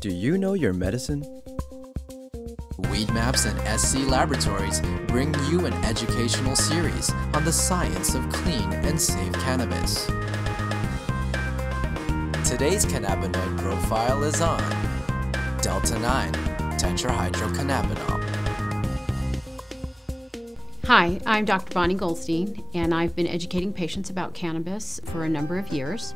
Do you know your medicine? Weed Maps and SC Laboratories bring you an educational series on the science of clean and safe cannabis. Today's cannabinoid profile is on Delta-9 Tetrahydrocannabivarin. Hi, I'm Dr. Bonnie Goldstein, and I've been educating patients about cannabis for a number of years.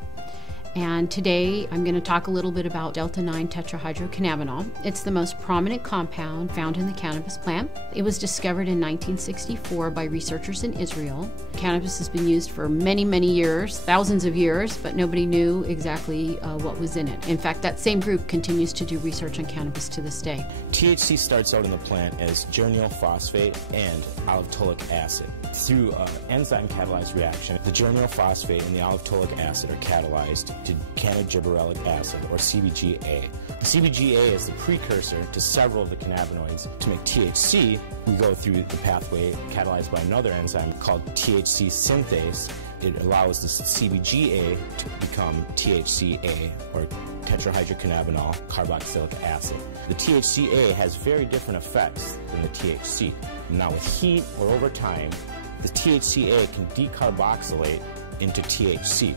And today I'm going to talk a little bit about Delta-9 Tetrahydrocannabivarin. It's the most prominent compound found in the cannabis plant. It was discovered in 1964 by researchers in Israel. Cannabis has been used for many, many years, thousands of years, but nobody knew exactly what was in it. In fact, that same group continues to do research on cannabis to this day. THC starts out in the plant as geranyl phosphate and aliphtolic acid. Through an enzyme-catalyzed reaction, the geranyl phosphate and the aliphtolic acid are catalyzed to cannabigerolic acid, or CBGA. The CBGA is the precursor to several of the cannabinoids. To make THC, we go through the pathway catalyzed by another enzyme called THC synthase. It allows the CBGA to become THCA, or tetrahydrocannabinol carboxylic acid. The THCA has very different effects than the THC. Now with heat or over time, the THCA can decarboxylate into THC.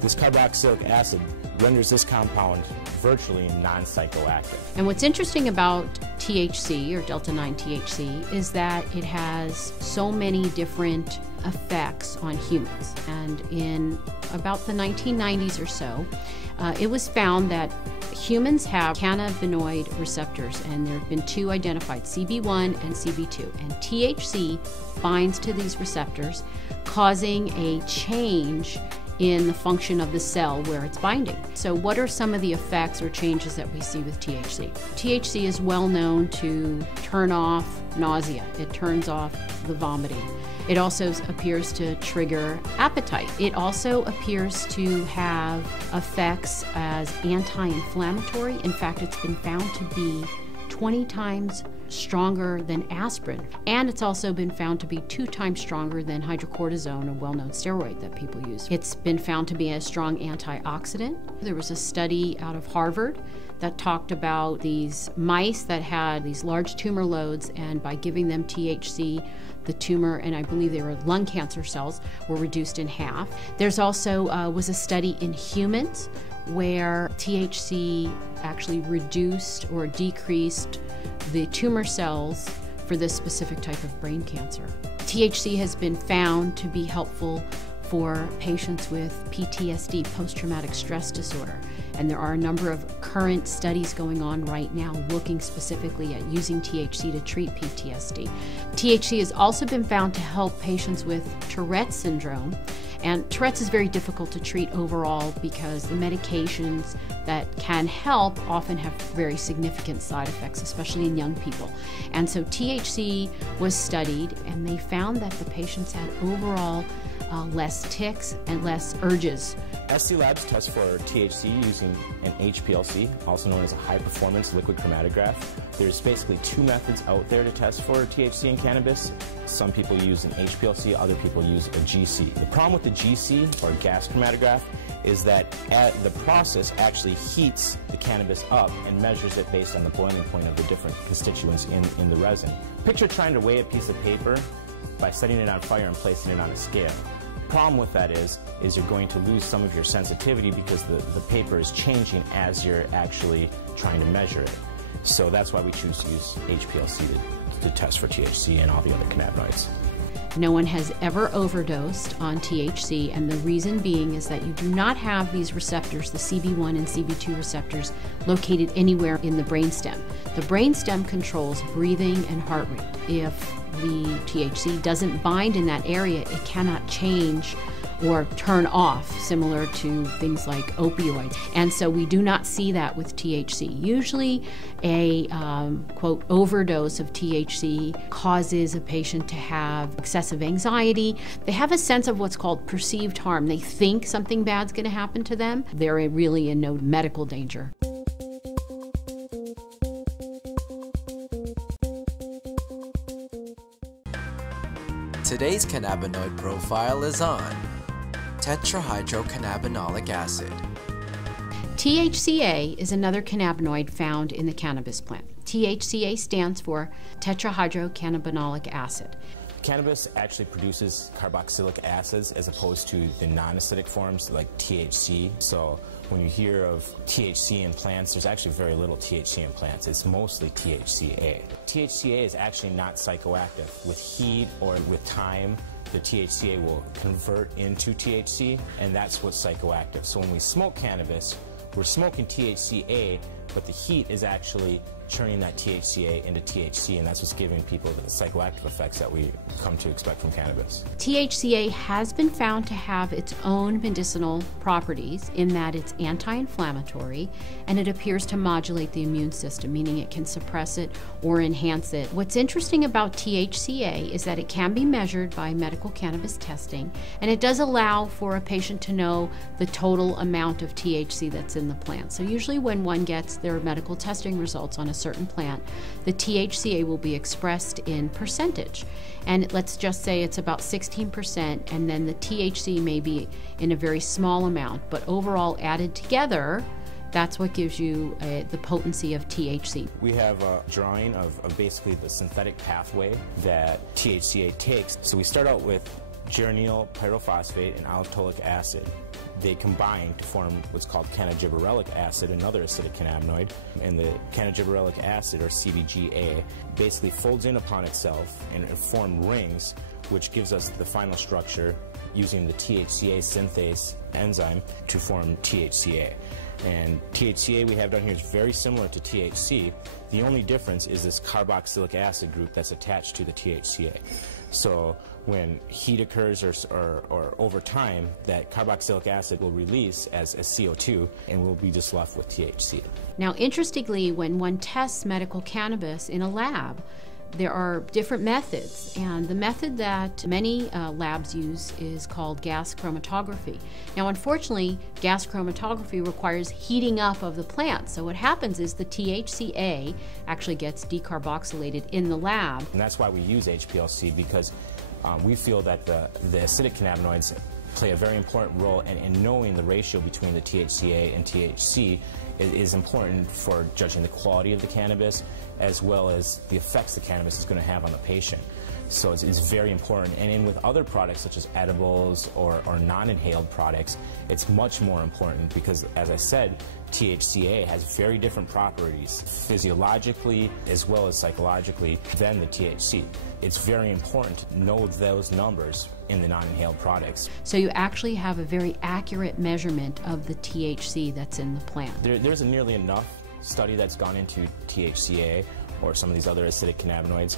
This carboxylic acid renders this compound virtually non-psychoactive. And what's interesting about THC, or Delta-9 THC, is that it has so many different effects on humans. And in about the 1990s or so, it was found that humans have cannabinoid receptors, and there have been two identified, CB1 and CB2. And THC binds to these receptors, causing a change in the function of the cell where it's binding. So what are some of the effects or changes that we see with THC? THC is well known to turn off nausea. It turns off the vomiting. It also appears to trigger appetite. It also appears to have effects as anti-inflammatory. In fact, it's been found to be 20 times stronger than aspirin, and it's also been found to be 2 times stronger than hydrocortisone, a well-known steroid that people use. It's been found to be a strong antioxidant. There was a study out of Harvard that talked about these mice that had these large tumor loads, and by giving them THC, the tumor, and I believe they were lung cancer cells, were reduced in half. There's also was a study in humans where THC actually reduced or decreased the tumor cells for this specific type of brain cancer. THC has been found to be helpful for patients with PTSD, post-traumatic stress disorder. And there are a number of current studies going on right now looking specifically at using THC to treat PTSD. THC has also been found to help patients with Tourette's syndrome. And Tourette's is very difficult to treat overall because the medications that can help often have very significant side effects, especially in young people. And so THC was studied, and they found that the patients had overall less tics and less urges. SC Labs tests for THC using an HPLC, also known as a high-performance liquid chromatograph. There's basically 2 methods out there to test for THC in cannabis. Some people use an HPLC, other people use a GC. The problem with the GC, or gas chromatograph, is that the process actually heats the cannabis up and measures it based on the boiling point of the different constituents in the resin. Picture trying to weigh a piece of paper by setting it on fire and placing it on a scale. Problem with that is you're going to lose some of your sensitivity because the paper is changing as you're actually trying to measure it. So that's why we choose to use HPLC to test for THC and all the other cannabinoids. No one has ever overdosed on THC, and the reason being is that you do not have these receptors, the CB1 and CB2 receptors, located anywhere in the brainstem. The brainstem controls breathing and heart rate. If the THC doesn't bind in that area, it cannot change or turn off, similar to things like opioids. And so we do not see that with THC. Usually a, quote, overdose of THC causes a patient to have excessive anxiety. They have a sense of what's called perceived harm. They think something bad's gonna happen to them. They're really in no medical danger. Today's cannabinoid profile is on Tetrahydrocannabinolic acid. THCA is another cannabinoid found in the cannabis plant. THCA stands for Tetrahydrocannabinolic acid. Cannabis actually produces carboxylic acids as opposed to the non-acidic forms like THC. So when you hear of THC in plants, there's actually very little THC in plants. It's mostly THCA. THCA is actually not psychoactive. With heat or with time, the THCA will convert into THC, and that's what's psychoactive. So when we smoke cannabis, we're smoking THCA, but the heat is actually turning that THCA into THC, and that's what's giving people the psychoactive effects that we come to expect from cannabis. THCA has been found to have its own medicinal properties in that it's anti-inflammatory and it appears to modulate the immune system, meaning it can suppress it or enhance it. What's interesting about THCA is that it can be measured by medical cannabis testing, and it does allow for a patient to know the total amount of THC that's in the plant. So usually when one gets their medical testing results on a certain plant, the THCA will be expressed in percentage. And let's just say it's about 16%, and then the THC may be in a very small amount, but overall added together, that's what gives you the potency of THC. We have a drawing of basically the synthetic pathway that THCA takes. So we start out with geranyl pyrophosphate and allitolic acid. They combine to form what's called cannabigerolic acid, another acidic cannabinoid, and the cannabigerolic acid, or CBGA, basically folds in upon itself and form rings, which gives us the final structure using the THCA synthase enzyme to form THCA. And THCA we have down here is very similar to THC. The only difference is this carboxylic acid group that's attached to the THCA. So when heat occurs or over time, that carboxylic acid will release as CO2, and we'll be just left with THC. Now, interestingly, when one tests medical cannabis in a lab, there are different methods, and the method that many labs use is called gas chromatography. Now, unfortunately, gas chromatography requires heating up of the plant, so what happens is the THCA actually gets decarboxylated in the lab. And that's why we use HPLC, because we feel that the acidic cannabinoids play a very important role, and knowing the ratio between the THCA and THC is important for judging the quality of the cannabis as well as the effects the cannabis is going to have on the patient. So it's very important. And with other products such as edibles or non-inhaled products, it's much more important because, as I said, THCA has very different properties physiologically as well as psychologically than the THC. It's very important to know those numbers in the non-inhaled products. So you actually have a very accurate measurement of the THC that's in the plant. There's nearly enough study that's gone into THCA or some of these other acidic cannabinoids.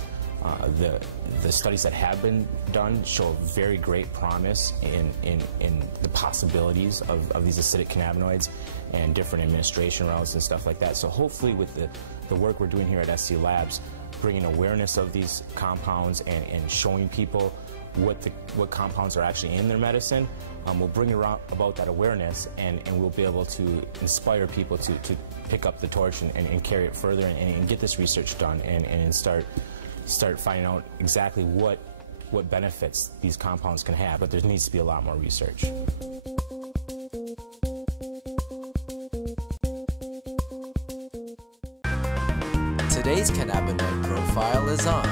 The studies that have been done show very great promise in the possibilities of these acidic cannabinoids and different administration routes and stuff like that. So hopefully with the work we're doing here at SC Labs, bringing awareness of these compounds and showing people what compounds are actually in their medicine, will bring about that awareness, and we'll be able to inspire people to pick up the torch and carry it further and get this research done and start finding out exactly what benefits these compounds can have. But there needs to be a lot more research. Today's cannabinoid profile is on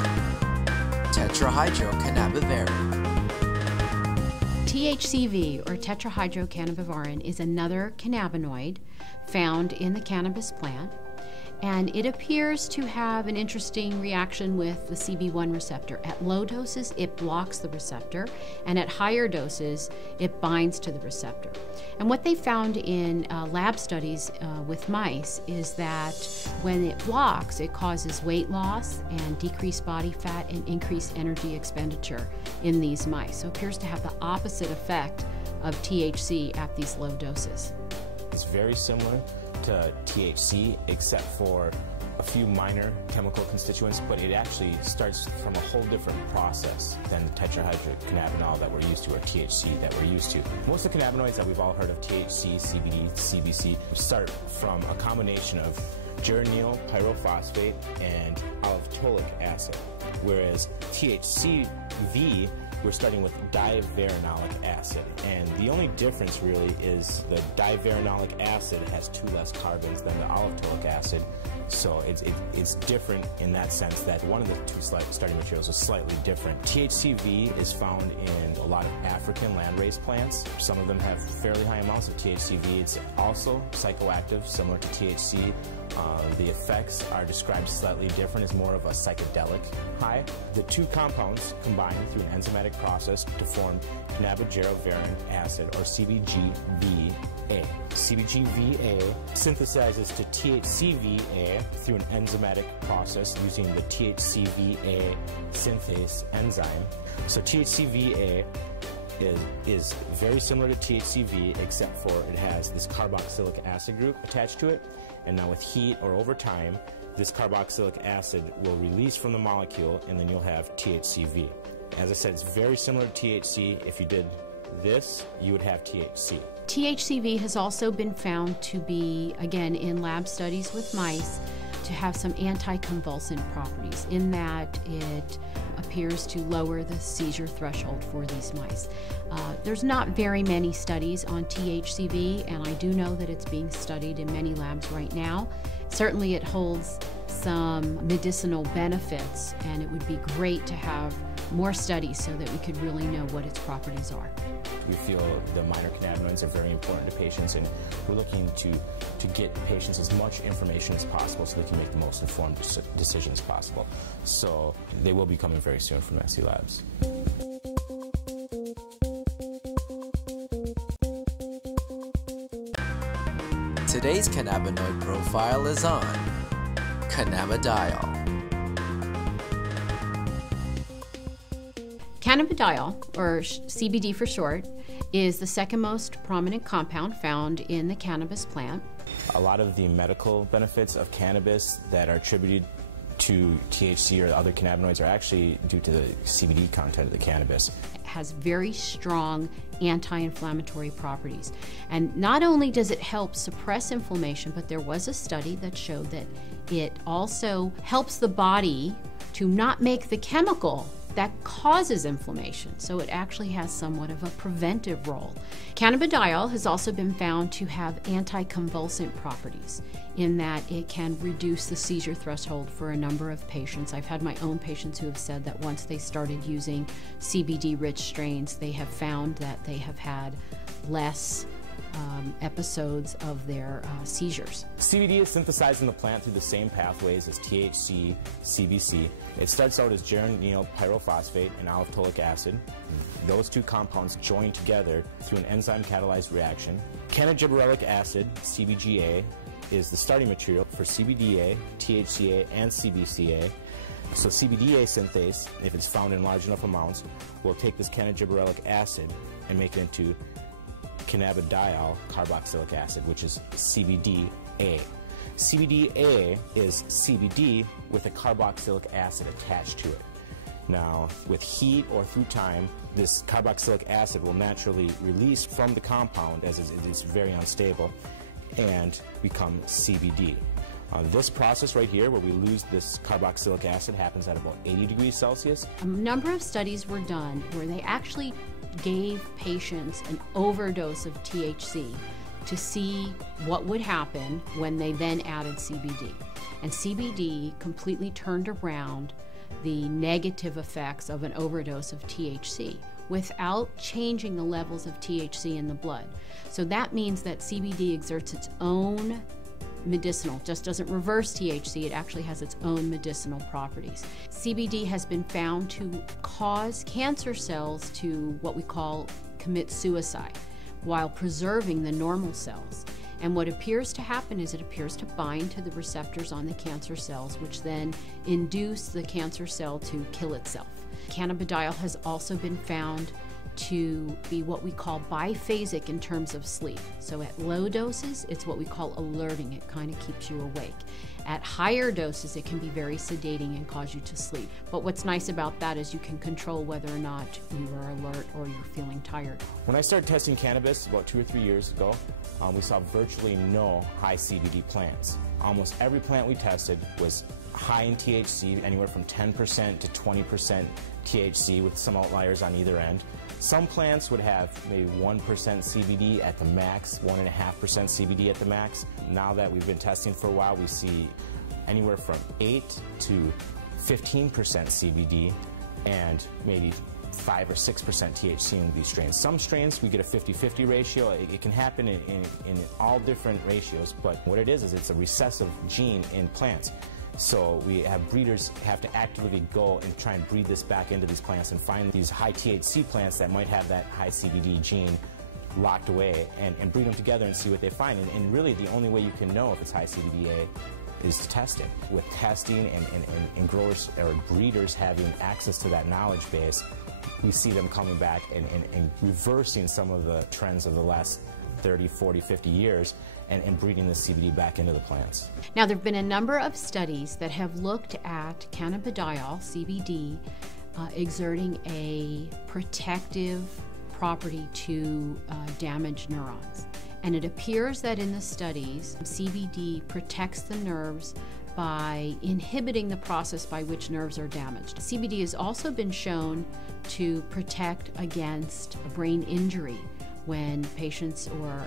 Tetrahydrocannabivarin. THCV, or Tetrahydrocannabivarin, is another cannabinoid found in the cannabis plant, and it appears to have an interesting reaction with the CB1 receptor. At low doses, it blocks the receptor, and at higher doses, it binds to the receptor. And what they found in lab studies with mice is that when it blocks, it causes weight loss and decreased body fat and increased energy expenditure in these mice. So it appears to have the opposite effect of THC at these low doses. It's very similar to THC except for a few minor chemical constituents, but it actually starts from a whole different process than the tetrahydrocannabinol that we're used to, or THC that we're used to. Most of the cannabinoids that we've all heard of, THC, CBD, CBC, start from a combination of geranyl pyrophosphate and allitolic acid, whereas THCV we're starting with divarenolic acid. And the only difference really is the divarenolic acid has 2 less carbons than the allotolic acid. So it's different in that sense that one of the 2 starting materials is slightly different. THCV is found in a lot of African landrace plants. Some of them have fairly high amounts of THCV. It's also psychoactive, similar to THC. The effects are described slightly different as more of a psychedelic high. The 2 compounds combine through an enzymatic process to form Cannabigerol acid, or CBGVA. CBGVA synthesizes to THCVA through an enzymatic process using the THCVA synthase enzyme. So THCVA is very similar to THCV, except for it has this carboxylic acid group attached to it. And now with heat or over time, this carboxylic acid will release from the molecule, and then you'll have THCV. As I said, it's very similar to THC. If you did this, you would have THC. THCV has also been found to be, again, in lab studies with mice, to have some anticonvulsant properties in that it appears to lower the seizure threshold for these mice. There's not very many studies on THCV, and I do know that it's being studied in many labs right now. Certainly it holds some medicinal benefits, and it would be great to have more studies so that we could really know what its properties are. We feel the minor cannabinoids are very important to patients, and we're looking to get patients as much information as possible so they can make the most informed decisions possible. So they will be coming very soon from SC Labs. Today's cannabinoid profile is on Cannabidiol. Cannabidiol, or CBD for short, is the second most prominent compound found in the cannabis plant. A lot of the medical benefits of cannabis that are attributed to THC or other cannabinoids are actually due to the CBD content of the cannabis. It has very strong anti-inflammatory properties. And not only does it help suppress inflammation, but there was a study that showed that it also helps the body to not make the chemical that causes inflammation. So it actually has somewhat of a preventive role. Cannabidiol has also been found to have anticonvulsant properties in that it can reduce the seizure threshold for a number of patients. I've had my own patients who have said that once they started using CBD-rich strains, they have found that they have had less episodes of their seizures. CBD is synthesized in the plant through the same pathways as THC, CBC. It starts out as geranyl pyrophosphate and allotolic acid. Those 2 compounds join together through an enzyme-catalyzed reaction. Cannabigerolic acid, CBGA, is the starting material for CBDA, THCA, and CBCA. So CBDA synthase, if it's found in large enough amounts, will take this cannabigerolic acid and make it into cannabidiol carboxylic acid, which is CBDA. CBDA is CBD with a carboxylic acid attached to it. Now, with heat or through time, this carboxylic acid will naturally release from the compound, as it is very unstable, and become CBD. This process right here, where we lose this carboxylic acid, happens at about 80 degrees Celsius. A number of studies were done where they actually gave patients an overdose of THC to see what would happen when they then added CBD. And CBD completely turned around the negative effects of an overdose of THC without changing the levels of THC in the blood. So that means that CBD exerts its own medicinal, just doesn't reverse THC, it actually has its own medicinal properties. CBD has been found to cause cancer cells to what we call commit suicide while preserving the normal cells. And what appears to happen is it appears to bind to the receptors on the cancer cells, which then induce the cancer cell to kill itself. Cannabidiol has also been found to be what we call biphasic in terms of sleep. So at low doses, it's what we call alerting. It kind of keeps you awake. At higher doses, it can be very sedating and cause you to sleep. But what's nice about that is you can control whether or not you are alert or you're feeling tired. When I started testing cannabis about 2 or 3 years ago, we saw virtually no high CBD plants. Almost every plant we tested was high in THC, anywhere from 10% to 20% THC with some outliers on either end. Some plants would have maybe 1% CBD at the max, 1.5% CBD at the max. Now that we've been testing for a while, we see anywhere from 8 to 15% CBD and maybe 5 or 6% THC in these strains. Some strains we get a 50-50 ratio. It can happen in all different ratios, but what it is it's a recessive gene in plants. So we have breeders have to actively go and try and breed this back into these plants and find these high THC plants that might have that high CBD gene locked away and breed them together and see what they find. And really the only way you can know if it's high CBDA is testing. With testing and growers or breeders having access to that knowledge base, we see them coming back and reversing some of the trends of the last 30, 40, 50 years and breeding the CBD back into the plants. Now, there have been a number of studies that have looked at cannabidiol, CBD, exerting a protective property to damaged neurons. And it appears that in the studies, CBD protects the nerves by inhibiting the process by which nerves are damaged. CBD has also been shown to protect against brain injury. When patients or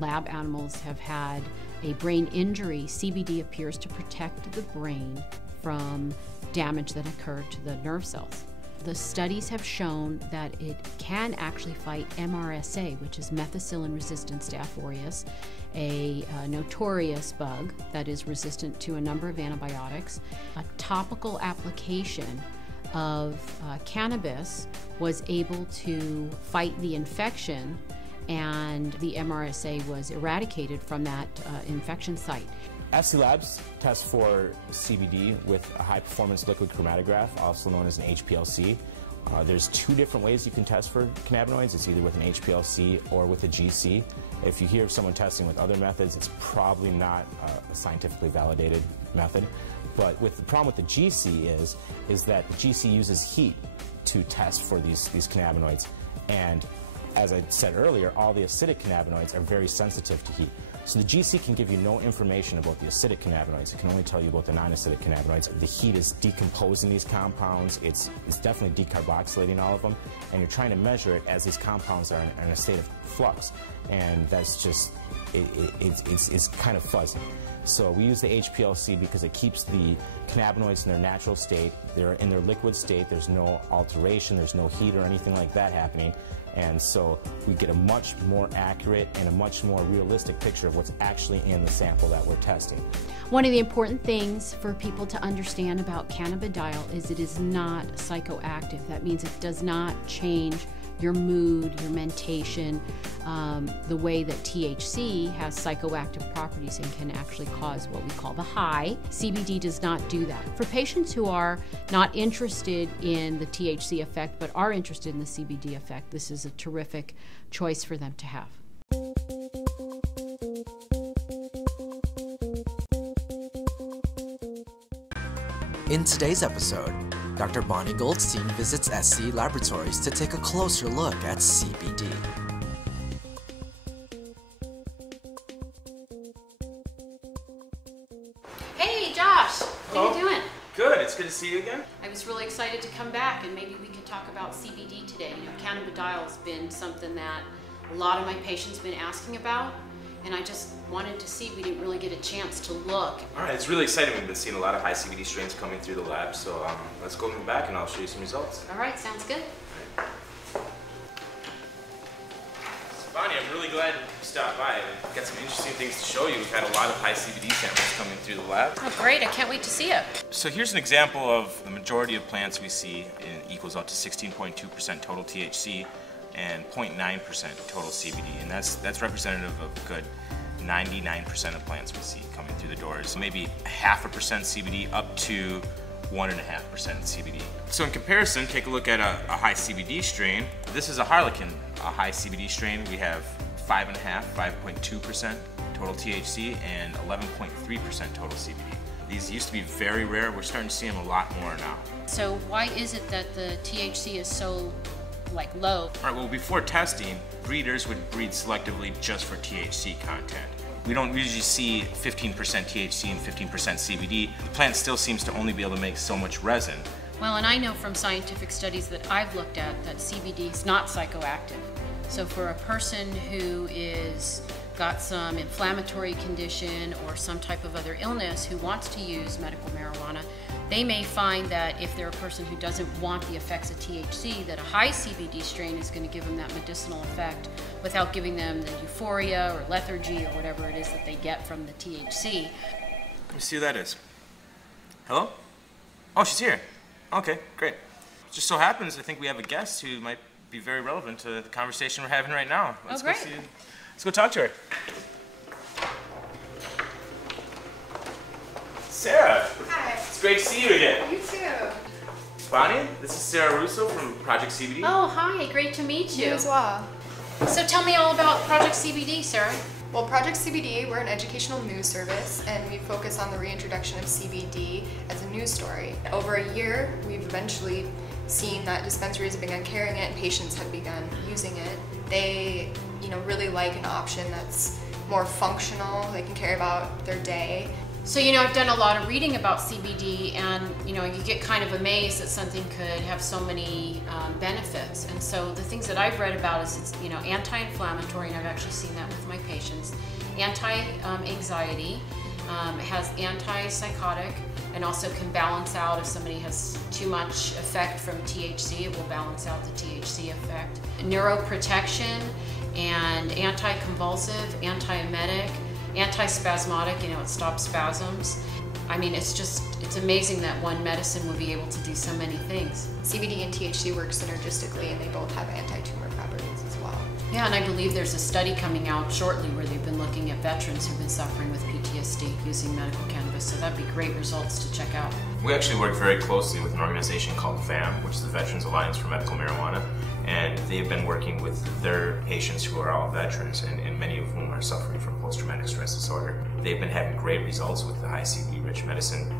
lab animals have had a brain injury, CBD appears to protect the brain from damage that occurred to the nerve cells. The studies have shown that it can actually fight MRSA, which is methicillin-resistant Staph aureus, a notorious bug that is resistant to a number of antibiotics. A topical application of cannabis was able to fight the infection, and the MRSA was eradicated from that infection site. SC Labs tests for CBD with a high-performance liquid chromatograph, also known as an HPLC. There's 2 different ways you can test for cannabinoids. It's either with an HPLC or with a GC. If you hear of someone testing with other methods, it's probably not a scientifically validated method. But the problem with the GC is that the GC uses heat to test for these cannabinoids. And as I said earlier, all the acidic cannabinoids are very sensitive to heat. So the GC can give you no information about the acidic cannabinoids. It can only tell you about the non-acidic cannabinoids. The heat is decomposing these compounds. It's definitely decarboxylating all of them. And you're trying to measure it as these compounds are in a state of flux. And that's just, it's kind of fuzzy. So we use the HPLC because it keeps the cannabinoids in their natural state. They're in their liquid state. There's no alteration. There's no heat or anything like that happening. And so we get a much more accurate and a much more realistic picture of what's actually in the sample that we're testing. One of the important things for people to understand about cannabidiol is it is not psychoactive. That means it does not change your mood, your mentation, the way that THC has psychoactive properties and can actually cause what we call the high. CBD does not do that. For patients who are not interested in the THC effect but are interested in the CBD effect, this is a terrific choice for them to have. In today's episode, Dr. Bonnie Goldstein visits SC Laboratories to take a closer look at CBD. Hey Josh, how are you doing? Good, it's good to see you again. I was really excited to come back and maybe we could talk about CBD today. You know, cannabidiol has been something that a lot of my patients have been asking about, and I just wanted to see. We didn't really get a chance to look. All right, it's really exciting. We've been seeing a lot of high CBD strains coming through the lab, so let's go back and I'll show you some results. All right, sounds good. All right. So Bonnie, I'm really glad you stopped by. I've got some interesting things to show you. We've had a lot of high CBD samples coming through the lab. Oh great, I can't wait to see it. So here's an example of the majority of plants we see. It equals up to 16.2% total THC and 0.9% total CBD, and that's representative of a good 99% of plants we see coming through the doors. Maybe 0.5% CBD up to 1.5% CBD. So in comparison, take a look at a high CBD strain. This is a Harlequin, a high CBD strain. We have 5.2% total THC and 11.3% total CBD. These used to be very rare. We're starting to see them a lot more now. So why is it that the THC is so low? All right, well, before testing, breeders would breed selectively just for THC content. We don't usually see 15% THC and 15% CBD. The plant still seems to only be able to make so much resin. Well, and I know from scientific studies that I've looked at that CBD is not psychoactive. So for a person who is got some inflammatory condition or some type of other illness who wants to use medical marijuana, they may find that if they're a person who doesn't want the effects of THC, that a high CBD strain is going to give them that medicinal effect without giving them the euphoria or lethargy or whatever it is that they get from the THC. Let me see who that is. Hello? Oh, she's here. Okay, great. Just so happens, I think we have a guest who might be very relevant to the conversation we're having right now. Let's great. Let's go talk to her. Sarah. Hi. It's great to see you again. You too. Bonnie, this is Sarah Russo from Project CBD. Oh, hi, great to meet you. You as well. So tell me all about Project CBD, Sarah. Well, Project CBD, we're an educational news service, and we focus on the reintroduction of CBD as a news story. Over a year, we've eventually seen that dispensaries have begun carrying it and patients have begun using it. They, really like an option that's more functional. They can carry about their day. So, I've done a lot of reading about CBD, and, you get kind of amazed that something could have so many benefits. And so the things that I've read about is it's, anti-inflammatory, and I've actually seen that with my patients. Anti-anxiety, it has anti-psychotic, and also can balance out if somebody has too much effect from THC, it will balance out the THC effect. Neuroprotection and anti-convulsive, anti-emetic, anti-spasmodic, it stops spasms. I mean, it's amazing that one medicine would be able to do so many things. CBD and THC work synergistically, and they both have anti-tumor properties as well. Yeah, and I believe there's a study coming out shortly where they've been looking at veterans who've been suffering with PTSD using medical cannabis, so that'd be great results to check out. We actually work very closely with an organization called VAM, which is the Veterans Alliance for Medical Marijuana, and they've been working with their patients who are all veterans, and many of whom are suffering from post-traumatic stress disorder. They've been having great results with the high CBD-rich medicine,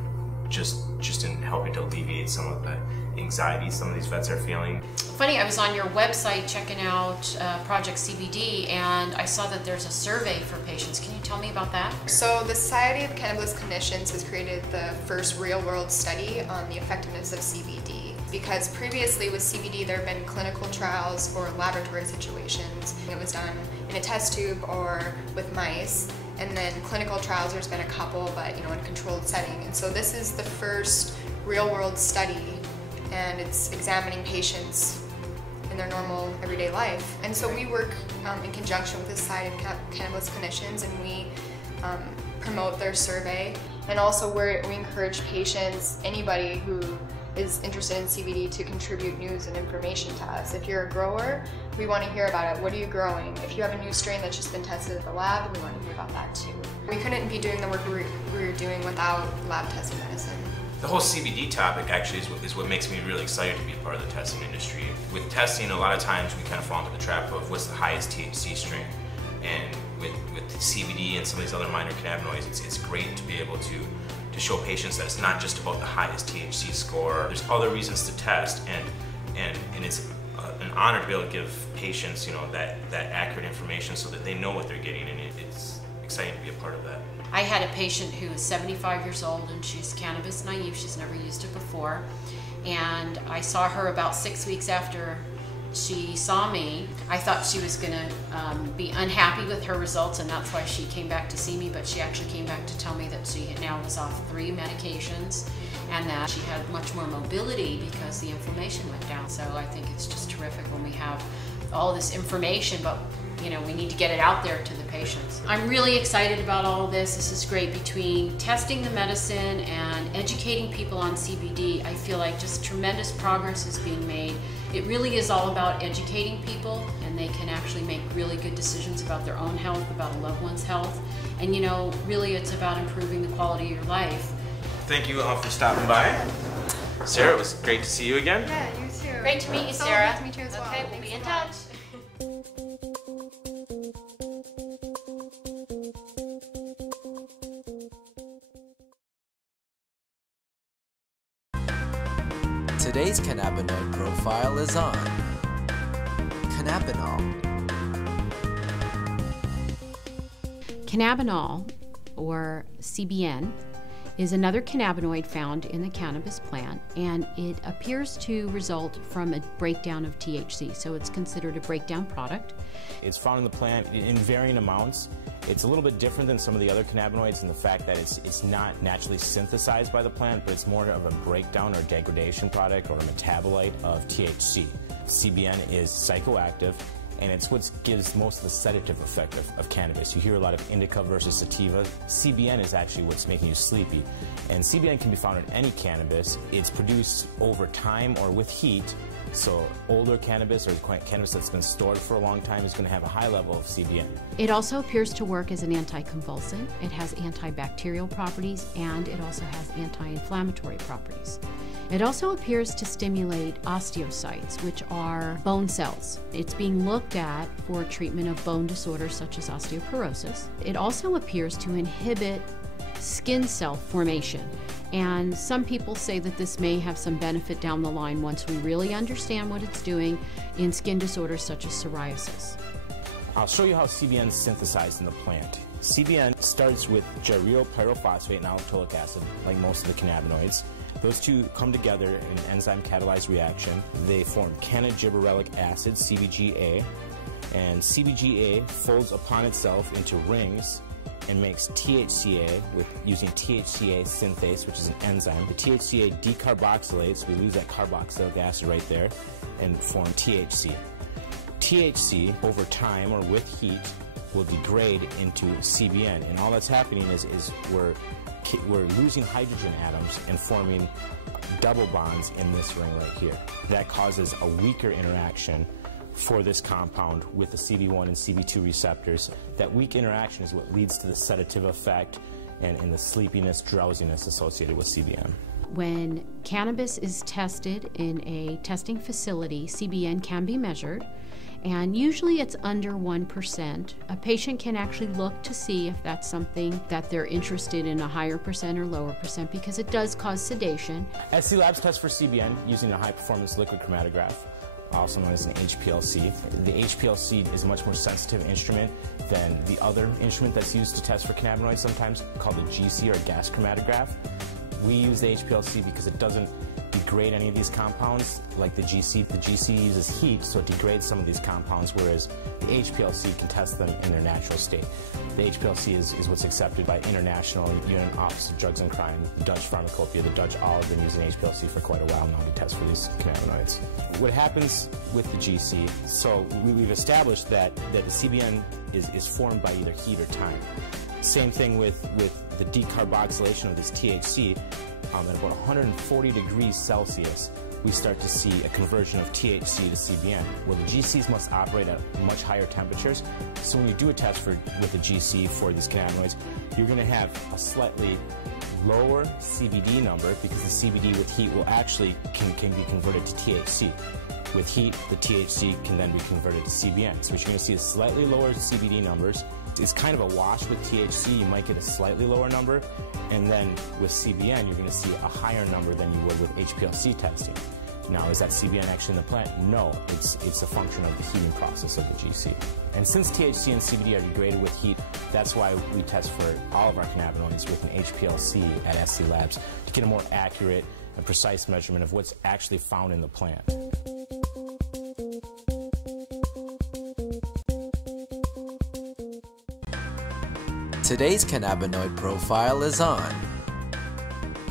just in helping to alleviate some of the anxiety some of these vets are feeling. Funny, I was on your website checking out Project CBD, and I saw that there's a survey for patients. Can you tell me about that? So the Society of Cannabis Clinicians has created the first real-world study on the effectiveness of CBD. Because previously with CBD there have been clinical trials or laboratory situations. It was done in a test tube or with mice. And then clinical trials, there's been a couple, but in a controlled setting. And so this is the first real-world study, and it's examining patients in their normal everyday life. And so we work in conjunction with the Society of Cannabis Clinicians, and we promote their survey. And also we encourage patients, anybody who is interested in CBD, to contribute news and information to us. If you're a grower, we want to hear about it. What are you growing? If you have a new strain that's just been tested at the lab, we want to hear about that too. We couldn't be doing the work we're doing without lab tested medicine. The whole CBD topic actually is what makes me really excited to be a part of the testing industry. With testing, a lot of times we kind of fall into the trap of what's the highest THC strain. And with CBD and some of these other minor cannabinoids, it's great to be able to show patients that it's not just about the highest THC score. There's other reasons to test, and it's an honor to be able to give patients that accurate information so that they know what they're getting, and it's exciting to be a part of that. I had a patient who is 75 years old, and she's cannabis naive. She's never used it before, and I saw her about 6 weeks after she saw me. I thought she was going to be unhappy with her results, and that's why she came back to see me, but she actually came back to tell me that she now was off 3 medications and that she had much more mobility because the inflammation went down. So I think it's just terrific when we have all this information, but we need to get it out there to the patients. I'm really excited about all of this. This is great. Between testing the medicine and educating people on CBD, I feel like just tremendous progress is being made. It really is all about educating people, and they can actually make really good decisions about their own health, about a loved one's health. And really it's about improving the quality of your life. Thank you all for stopping by. Sarah, it was great to see you again. Yeah, you too. Great to meet you, So Sarah. Nice to meet you as well. Okay, we'll Thanks be in a lot. touch. Today's cannabinoid profile is on Cannabinol. Cannabinol, or CBN, is another cannabinoid found in the cannabis plant, and it appears to result from a breakdown of THC, so it's considered a breakdown product. It's found in the plant in varying amounts. It's a little bit different than some of the other cannabinoids in the fact that it's not naturally synthesized by the plant, but it's more of a breakdown or degradation product or a metabolite of THC. CBN is psychoactive, and it's what gives most of the sedative effect of cannabis. You hear a lot of indica versus sativa. CBN is actually what's making you sleepy. And CBN can be found in any cannabis. It's produced over time or with heat. So older cannabis or cannabis that's been stored for a long time is going to have a high level of CBN. It also appears to work as an anticonvulsant. It has antibacterial properties, and it also has anti-inflammatory properties. It also appears to stimulate osteocytes, which are bone cells. It's being looked at for treatment of bone disorders such as osteoporosis. It also appears to inhibit skin cell formation. And some people say that this may have some benefit down the line once we really understand what it's doing in skin disorders such as psoriasis. I'll show you how CBN is synthesized in the plant. CBN starts with gyryl pyrophosphate and allophtholic acid, like most of the cannabinoids. Those two come together in an enzyme-catalyzed reaction. They form cannabigerolic acid, CBGA, and CBGA folds upon itself into rings and makes THCA using THCA synthase, which is an enzyme. The THCA decarboxylates, we lose that carboxylic acid right there, and form THC. THC, over time or with heat, will degrade into CBN, and all that's happening is we're losing hydrogen atoms and forming double bonds in this ring right here. That causes a weaker interaction for this compound with the CB1 and CB2 receptors. That weak interaction is what leads to the sedative effect and the sleepiness, drowsiness associated with CBN. When cannabis is tested in a testing facility, CBN can be measured, and usually it's under 1%. A patient can actually look to see if that's something that they're interested in, a higher percent or lower percent, because it does cause sedation. SC Labs tests for CBN using a high-performance liquid chromatograph, also known as an HPLC. The HPLC is a much more sensitive instrument than the other instrument that's used to test for cannabinoids sometimes, called the GC or gas chromatograph. We use the HPLC because it doesn't degrade any of these compounds like the GC. The GC uses heat, so it degrades some of these compounds, whereas the HPLC can test them in their natural state. The HPLC is what's accepted by International Union Office of Drugs and Crime, the Dutch Pharmacopoeia. The Dutch all have been using HPLC for quite a while now to test for these cannabinoids. What happens with the GC, so we've established that the CBN is formed by either heat or time. Same thing with the decarboxylation of this THC. At about 140 degrees Celsius, we start to see a conversion of THC to CBN. Well, the GCs must operate at much higher temperatures. So when you do a test with the GC for these cannabinoids, you're going to have a slightly lower CBD number because the CBD with heat will actually can be converted to THC. With heat, the THC can then be converted to CBN. So what you're going to see is slightly lower CBD numbers. It's kind of a wash with THC. You might get a slightly lower number, and then with CBN, you're going to see a higher number than you would with HPLC testing. Now, is that CBN actually in the plant? No, it's a function of the heating process of the GC. And since THC and CBD are degraded with heat, that's why we test for all of our cannabinoids with an HPLC at SC Labs to get a more accurate and precise measurement of what's actually found in the plant. Today's cannabinoid profile is on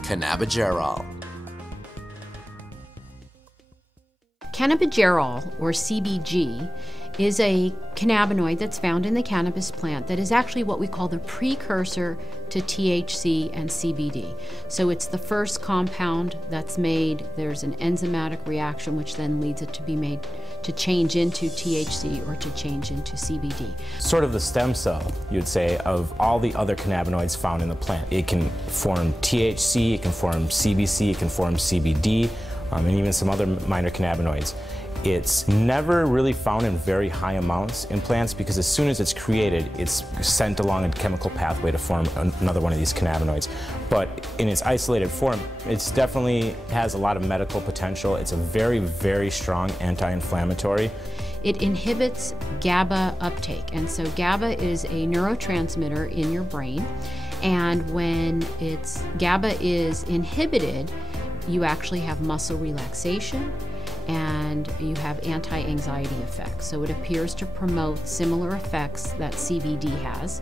Cannabigerol. Cannabigerol, or CBG, is a cannabinoid that's found in the cannabis plant that is actually what we call the precursor to THC and CBD. So it's the first compound that's made. There's an enzymatic reaction which then leads it to be made to change into THC or to change into CBD. Sort of the stem cell, you'd say, of all the other cannabinoids found in the plant. It can form THC, it can form CBC, it can form CBD, and even some other minor cannabinoids. It's never really found in very high amounts in plants because as soon as it's created, it's sent along a chemical pathway to form another one of these cannabinoids. But in its isolated form, it definitely has a lot of medical potential. It's a very, very strong anti-inflammatory. It inhibits GABA uptake, and so GABA is a neurotransmitter in your brain, And when GABA is inhibited, you actually have muscle relaxation and you have anti-anxiety effects. So it appears to promote similar effects that CBD has.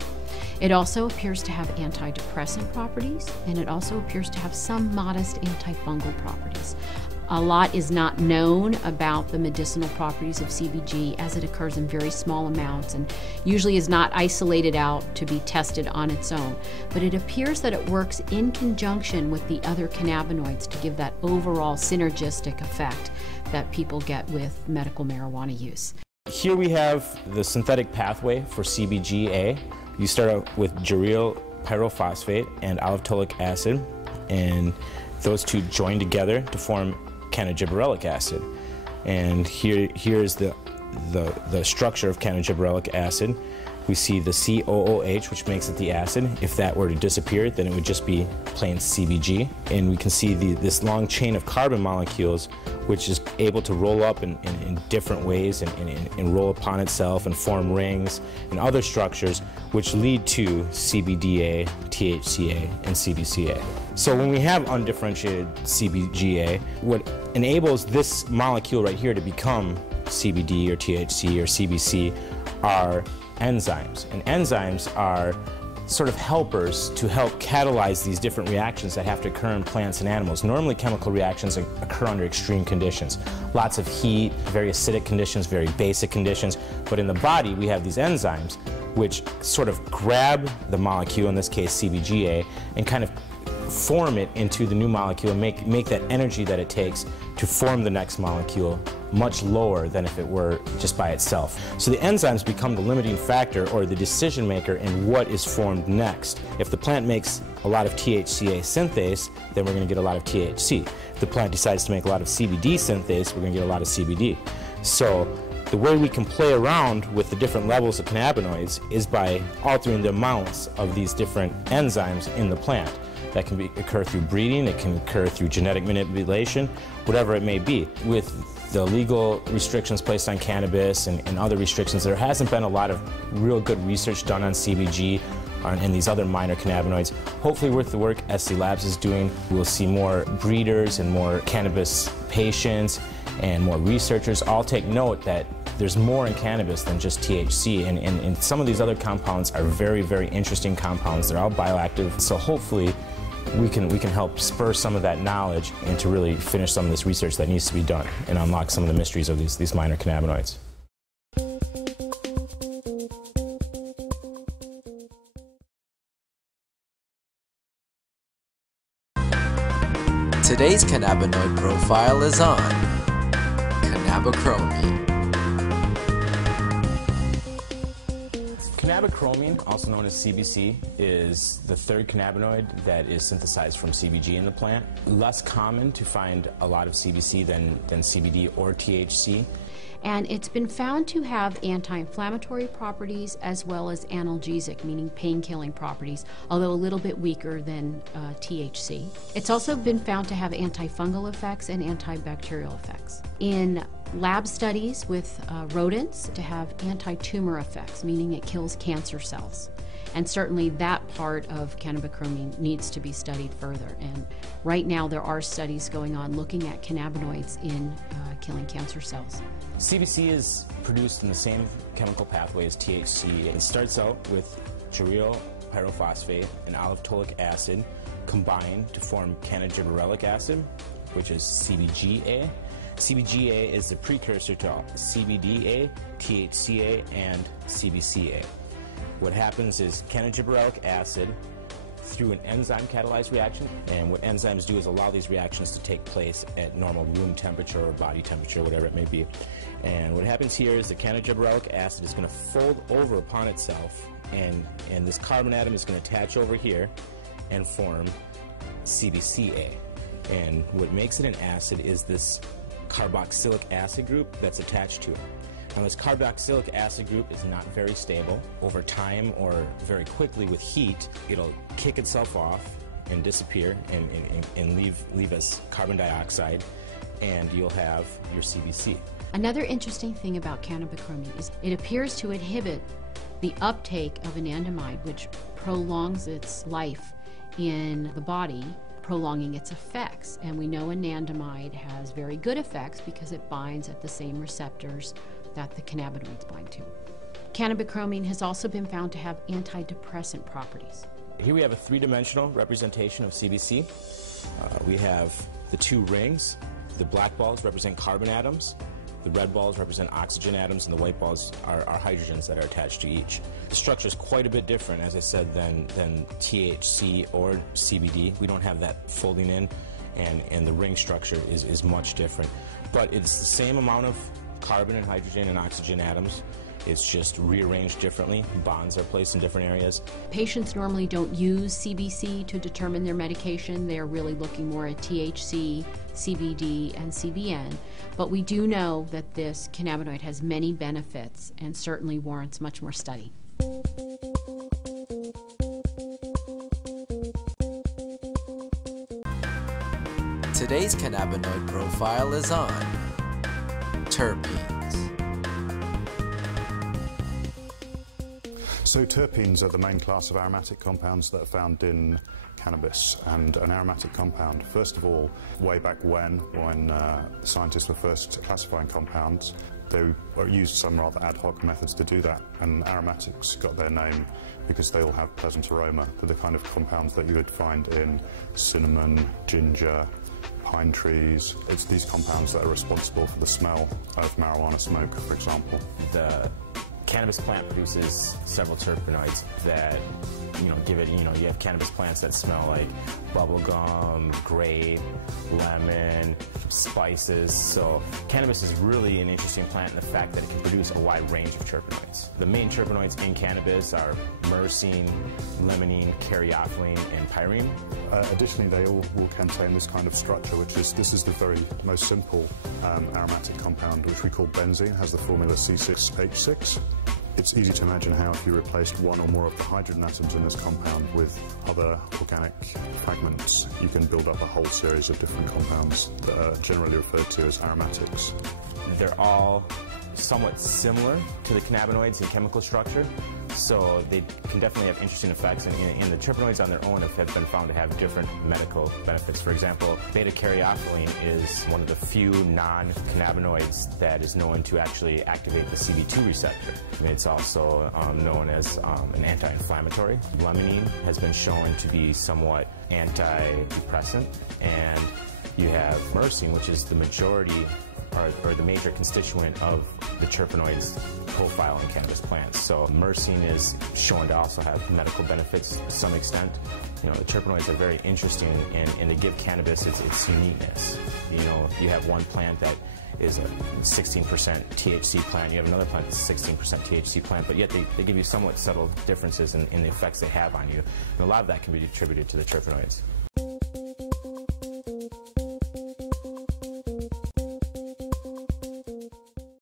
It also appears to have antidepressant properties, and it also appears to have some modest antifungal properties. A lot is not known about the medicinal properties of CBG, as it occurs in very small amounts and usually is not isolated out to be tested on its own. But it appears that it works in conjunction with the other cannabinoids to give that overall synergistic effect that people get with medical marijuana use. Here we have the synthetic pathway for CBGA. You start out with geranyl pyrophosphate and aliphtolic acid, and those two join together to form cannabigerolic acid. And here's the structure of cannabigerolic acid. We see the COOH, which makes it the acid. If that were to disappear, then it would just be plain CBG. And we can see this long chain of carbon molecules, which is able to roll up in different ways and roll upon itself and form rings and other structures, which lead to CBDA, THCA, and CBCA. So when we have undifferentiated CBGA, what enables this molecule right here to become CBD or THC or CBC are enzymes. And enzymes are sort of helpers to help catalyze these different reactions that have to occur in plants and animals. Normally chemical reactions occur under extreme conditions. Lots of heat, very acidic conditions, very basic conditions. But in the body we have these enzymes which sort of grab the molecule, in this case CBGA, and kind of form it into the new molecule and make that energy that it takes to form the next molecule much lower than if it were just by itself. So the enzymes become the limiting factor or the decision maker in what is formed next. If the plant makes a lot of THCA synthase, then we're going to get a lot of THC. If the plant decides to make a lot of CBD synthase, we're going to get a lot of CBD. So the way we can play around with the different levels of cannabinoids is by altering the amounts of these different enzymes in the plant. That can occur through breeding, it can occur through genetic manipulation, whatever it may be. With the legal restrictions placed on cannabis and other restrictions, there hasn't been a lot of real good research done on CBG and these other minor cannabinoids. Hopefully with the work SC Labs is doing, we'll see more breeders and more cannabis patients and more researchers all take note that there's more in cannabis than just THC, and some of these other compounds are very, very interesting compounds. They're all bioactive, so hopefully we can help spur some of that knowledge and to really finish some of this research that needs to be done and unlock some of the mysteries of these minor cannabinoids. Today's cannabinoid profile is on Cannabichromene. Cannabichromene, also known as CBC, is the third cannabinoid that is synthesized from CBG in the plant. Less common to find a lot of CBC than CBD or THC. And it's been found to have anti-inflammatory properties as well as analgesic, meaning pain-killing properties, although a little bit weaker than THC. It's also been found to have antifungal effects and antibacterial effects. In lab studies with rodents, to have anti-tumor effects, meaning it kills cancer cells. And certainly that part of cannabichromene needs to be studied further. And right now there are studies going on looking at cannabinoids in killing cancer cells. CBC is produced in the same chemical pathway as THC. It starts out with geranyl pyrophosphate and aliphtolic acid combined to form cannabigerolic acid, which is CBGA. CBGA is the precursor to CBDA, THCA, and CBCA. What happens is cannabigerolic acid through an enzyme catalyzed reaction, and what enzymes do is allow these reactions to take place at normal room temperature or body temperature, whatever it may be. And what happens here is the cannabigerolic acid is going to fold over upon itself, and this carbon atom is going to attach over here and form CBCA. And what makes it an acid is this carboxylic acid group that's attached to it. Now, this carboxylic acid group is not very stable. Over time or very quickly with heat, it'll kick itself off and disappear and leave us carbon dioxide, and you'll have your CBC. Another interesting thing about cannabichromene is it appears to inhibit the uptake of anandamide, which prolongs its life in the body, prolonging its effects. And we know anandamide has very good effects because it binds at the same receptors that the cannabinoids bind to. Cannabichromene has also been found to have antidepressant properties. Here we have a three-dimensional representation of CBC. We have the two rings. The black balls represent carbon atoms. The red balls represent oxygen atoms, and the white balls are hydrogens that are attached to each. The structure is quite a bit different, as I said, than THC or CBD. We don't have that folding in, and the ring structure is much different. But it's the same amount of carbon and hydrogen and oxygen atoms. It's just rearranged differently. Bonds are placed in different areas. Patients normally don't use CBC to determine their medication. They're really looking more at THC, CBD, and CBN. But we do know that this cannabinoid has many benefits and certainly warrants much more study. Today's cannabinoid profile is on terpenes. So terpenes are the main class of aromatic compounds that are found in cannabis. And an aromatic compound, first of all, way back when scientists were first classifying compounds, they used some rather ad hoc methods to do that. And aromatics got their name because they all have pleasant aroma. They're the kind of compounds that you would find in cinnamon, ginger, pine trees. It's these compounds that are responsible for the smell of marijuana smoke, for example. The cannabis plant produces several terpenoids that, give it, you have cannabis plants that smell like bubblegum, grape, lemon, spices. So cannabis is really an interesting plant in the fact that it can produce a wide range of terpenoids. The main terpenoids in cannabis are myrcene, limonene, caryophyllene, and pyrene. Additionally, they all will contain this kind of structure, this is the very most simple aromatic compound, which we call benzene. It has the formula C6H6. It's easy to imagine how if you replaced one or more of the hydrogen atoms in this compound with other organic fragments, you can build up a whole series of different compounds that are generally referred to as aromatics. They're all somewhat similar to the cannabinoids in chemical structure, so they can definitely have interesting effects, and the terpenoids on their own have been found to have different medical benefits. For example, beta-caryophyllene is one of the few non-cannabinoids that is known to actually activate the CB2 receptor. It's also known as an anti-inflammatory. Limonene has been shown to be somewhat antidepressant, and you have myrcene, which is the majority or the major constituent of the terpenoids profile in cannabis plants. So myrcene is shown to also have medical benefits to some extent. The terpenoids are very interesting, and they give cannabis its uniqueness. You have one plant that is a 16% THC plant, you have another plant that's a 16% THC plant, but yet they give you somewhat subtle differences in the effects they have on you. And a lot of that can be attributed to the terpenoids.